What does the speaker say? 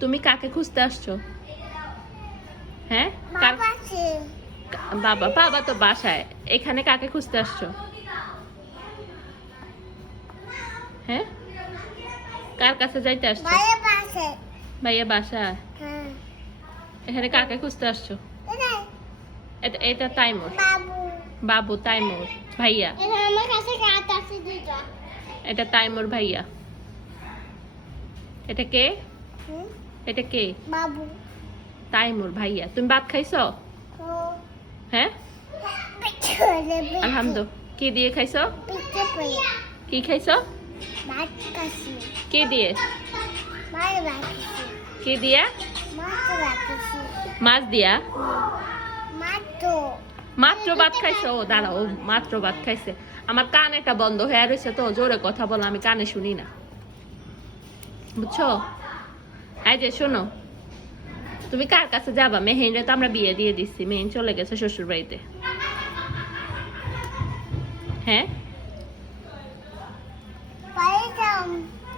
তুমি কাকে খুঁজতে আসছো? হ্যাঁ? বাবা বাবা তো বাসায়। এখানে কাকে খুঁজতে আসছো? হ্যাঁ? কার কাছে যাইতে আসছো? ভাইয়া বাসা হ্যাঁ। এখানে কাকে খুঁজতে আসছো? এটা এটা তাইমুর। বাবু। তাইমুর। ভাইয়া। এটা তাইমুর ভাইয়া। এটা কে? এটা কে? বাবু। তাইমুর ভাইয়া। তুমি ভাত খাইছো? হ্যাঁ? আলহামদুলিল্লাহ কি দিয়ে খাইছো? কি খাইছো? কে দিয়ে? মার কি দিয়া? মাছ দিয়া? মাত্র। ভাত খাইছো? ও দাঁড়াও ও মাত্র ভাত খাইছে। আমার কান একটা বন্ধ হয়ে রয়েছে তো জোরে কথা বলো আমি কানে শুনি না। বুঝছ? এই যে শোনো, তুমি কার কাছে যাবা? মেহেনরে তো আমরা বিয়ে দিয়ে দিচ্ছি মেহেন চলে গেছে শ্বশুর বাড়িতে হ্যাঁ?